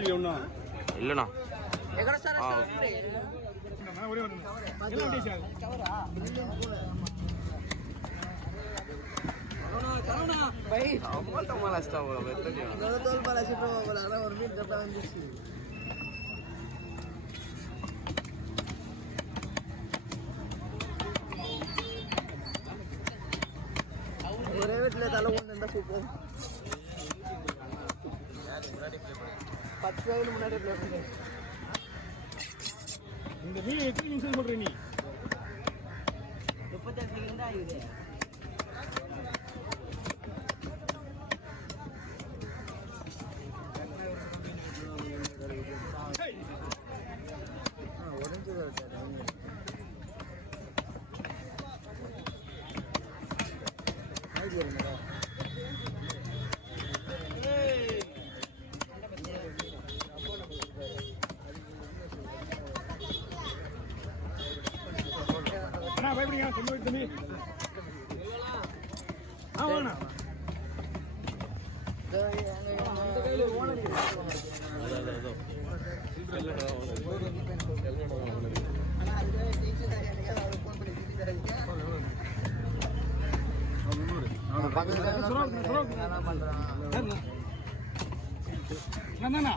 இல்லண்ணா ஒரே வீட்டுல தலை ஒன்று இருந்தா சூப்பர் 10 வயது முன்னாடி பிளே பண்ணு இந்த மீன் எத்தனை நிமிஷம் சொல்ற நீ 38 செகண்ட் தான் ஆகுது உடஞ்சது அண்ணா பயப்படுங்க கொண்டு போய் தம்பி வாங்கண்ணா என்னண்ணா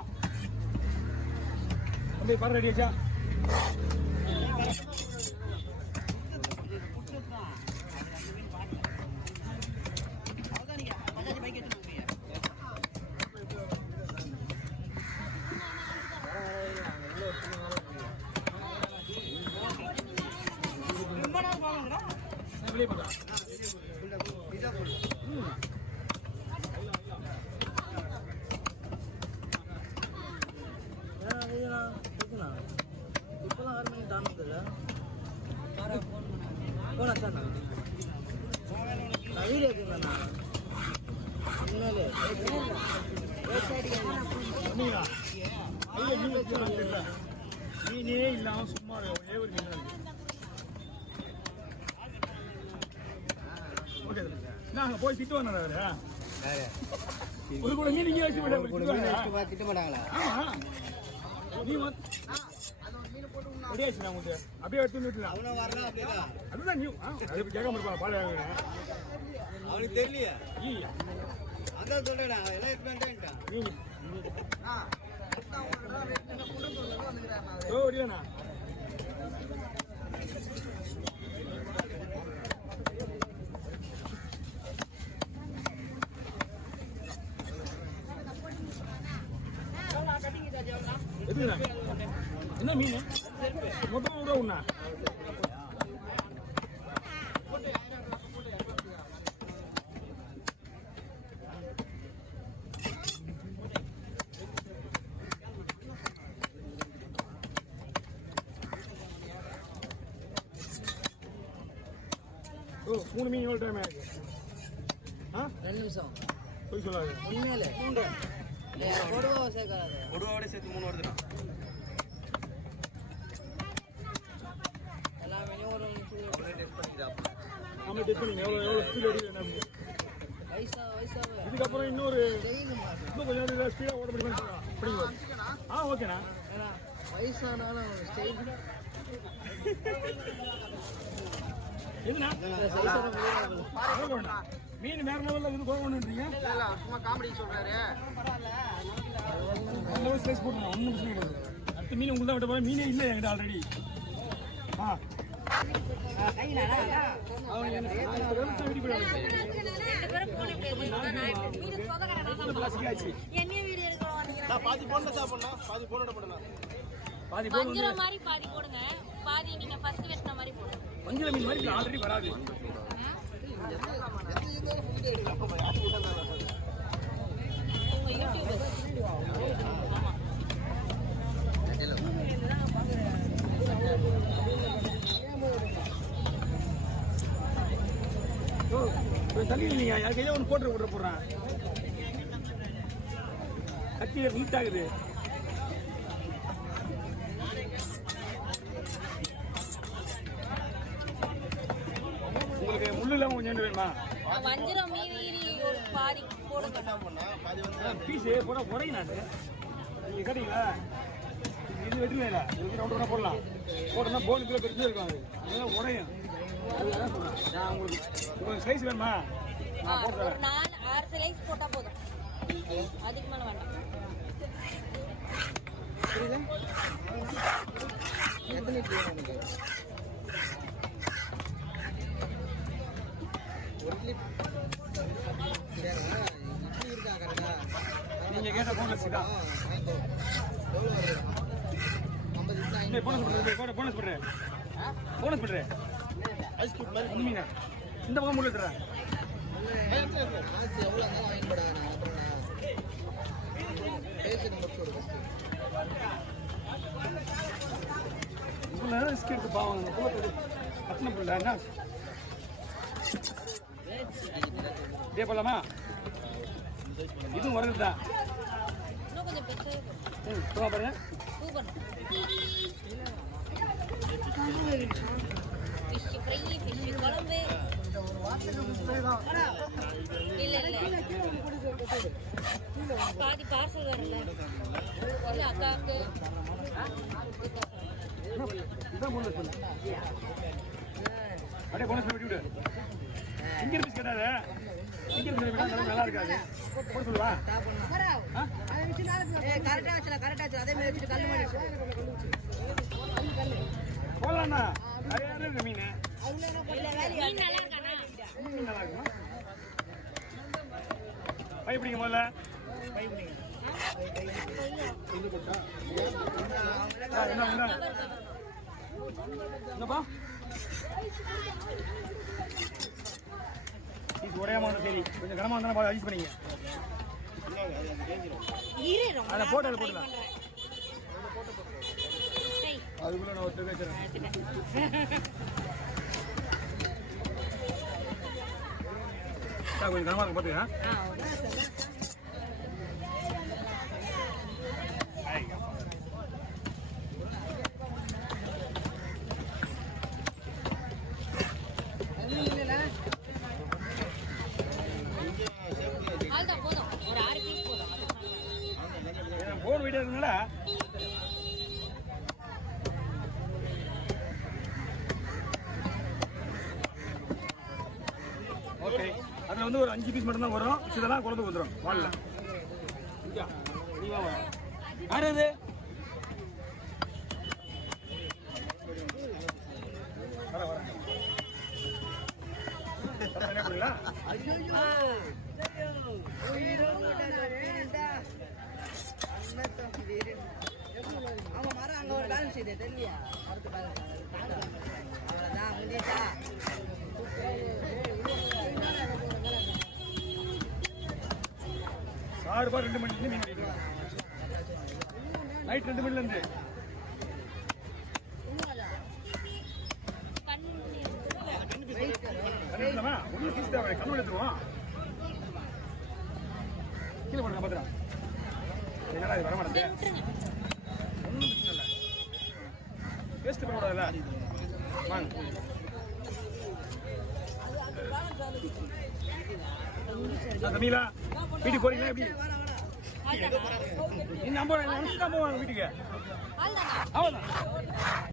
தம்பி பாரு ரெடி ஆச்சா இப்போலாம் 6 மணி தாண்டதில்ல போனா சார் நான் வீடியோ எடுத்துங்கண்ணா உண்மையிலே மீனே இல்லாம சும்மா ஒரே ஒரு மீன் இருக்கு ஓகே நாங்க போய் திட்டு வந்தா ஒரு கூட மீன் இங்கே வச்சு திட்ட மாட்டாங்களா ஆமா நீ ரெடி ஆச்சு உங்களுக்கு அப்படியே எடுத்து விட்டுலாம் அதுதான் நியூ அதுக்கு கேட்காம இருப்பா பால் அவனுக்கு தெரியலையா அதான் சொல்றேன் ஓடியாண்ணா எதுண்ணா என்ன மீன் மொத்தம் கூட ஒண்ணா ஓ 3 மீன் எவ்வளோ டைம் ஆயிருக்கு 2 நிமிஷம் போய் சொல்லாது உண்மையிலே கொடுவாவை சேர்க்காது கொடுவாவோட சேர்த்து 3 வருதுண்ணா எல்லாமே ஒரு டெஸ்ட் பண்ணிக்கலாம் நம்ம டெஸ்ட் பண்ணி எவ்வளோ ஸ்பீட் அடிக்கல இதுக்கப்புறம் இன்னும் கொஞ்சம் நேரம் ஸ்பீடாக ஓட முடியுமா ஓகேண்ணா வயசானாலும் எதுண்ணா மீன் வேற லெவலில் இது கோவணுன்றீங்க சும்மா காமெடி சொல்றாரு சைஸ் போட்டுருங்க ஒன்றும் பிரச்சனை கிடையாது அடுத்த மீன் உங்களுக்கு தான் விட்ட போகிறேன் மீனே இல்லை என்கிட்ட ஆல்ரெடி பாதி போன சாப்பிடணும் பாதி போன பண்ணணும் பாதி வஞ்சரம் மாதிரி பாதி போடுங்க பாதி நீங்க ஃபர்ஸ்ட் வெட்டின மாதிரி போடுங்க வஞ்சர மீன் மாதிரி ஆல்ரெடி வராது உங்க யூடியூப் தண்ணி இல்லையா யார் கையில ஒன்று போட்டு விட்ற போடுறேன் கத்தி நீட் ஆகுது உங்களுக்கு முள்ளு இல்லாம கொஞ்சம் வேணுமா வஞ்சிரம் மீதி ஒரு பாதி போடுங்க பீஸ் போட குறையும் நான் நீங்கள் கேட்டீங்களா இது வெட்டில இது ரவுண்ட் போடலாம் போட்டோம்னா போன் கிலோ பெருசாக இருக்கும் அது அதெல்லாம் உடையும் அதுதான் சொல்கிறேன் நான் உங்களுக்கு சைஸ் வேணுமா நான் போட்டு ஒரு தரேன் 6 ஸ்லைஸ் போட்டா போதும், அதுக்கு மேல வேண்டாம். புரியல எத்தனை இட்லி வேணும் உனக்கு? ஒரு இட்லி சரியாங்க இட்லி இருக்கா கரெக்டா? நீங்கள் கேட்ட போனஸ் தான் வாங்கிக்கோ. எவ்வளோ வருது? 50 இட்லி போனஸ் பண்ணுறேன் போனஸ் பண்ணுறேன் போனஸ் பண்ணுறேன் ஐஸ் கியூப் மாதிரி ஒன்றுமீங்க இந்த பக்கம் முள்ள தர்றேன் காசு எவ்வளோ இருந்தாலும் வாங்கிக்கூடா நான் அப்புறம் பேசுறது மட்டும் ஒரு ஃபஸ்ட்டு இவ்வளோ ரிஸ்க் எடுத்து பாவம் போட்டு கட்டண பிள்ளை என்ன இதே போலாமா இதுவும் வரது தான் இன்னும் கொஞ்சம் பெருசாக சும்மா பாருங்க சூப்பர். ஃபிஷ் ஃப்ரை, ஃபிஷ் குழம்பு. இல்ல பாதி பார்சல் வரல. இல்ல அக்காவுக்கு இதுதான் போனஸ் பண்ணு அப்படியே போனஸ் பண்ணி விட்டு இங்கே பீஸ் கேட்டாத இங்கே பீஸ் நல்லா இருக்காது போட சொல்லுவா கரெக்டாக வச்சு அதே மாதிரி வச்சுட்டு கல் மாதிரி போடலாண்ணா நிறையா இருக்கு மீன் மீன் நல்லா இருக்காண்ணா? மீன் நல்லா இருக்குமா பை பிடிங்க முதல்ல என்ன என்னப்பா இது உடையாம சரி கொஞ்சம் கனமாக இருந்தாலும் அட்ஜஸ்ட் பண்ணிங்க இரு ரொம்ப அதை போட்டு அதை போட்டுலாம் சரி. அதுக்குள்ள நான் ஒருத்தர் பேசுறேன் கொஞ்சம் கனமாக இருக்கு பார்த்துக்கா அதுதான் போதும், ஒரு 6 பீஸ் போதும். போன் வீடியோ இருக்குனால ஓகே அதில் வந்து ஒரு 5 பீஸ் மட்டும்தான் வரும் இதெல்லாம் குழந்தை வந்துடும் வாழல நீ வா யார் அது வர வரேன் என்ன புரியல ஆமா மரம் அங்க ஒரு பேலன்ஸ் இது தெரியலையா அடுத்த பேலன்ஸ் அவ்வளோதான் முடிட்டா ரூபாய் 2 மணிலேருந்து மீன் கிடைக்கும் நைட் 2 மணிலேருந்து கண்ணு இல்லாமா ஒன்றும் பீஸ் தேவை கண்ணு எடுத்துருவோம் கீழே போடுங்க பார்த்துடா என்னடா இது வர மாட்டேன் ஒன்றும் பிரச்சனை இல்லை வேஸ்ட் பண்ணக்கூடாதுல்ல வாங்க தமிழா வீட்டுக்கு போறீங்களா எப்படி அதுதானா? நம்ம வீட்டுக்கு அதுதானா? அவ்வளோதான்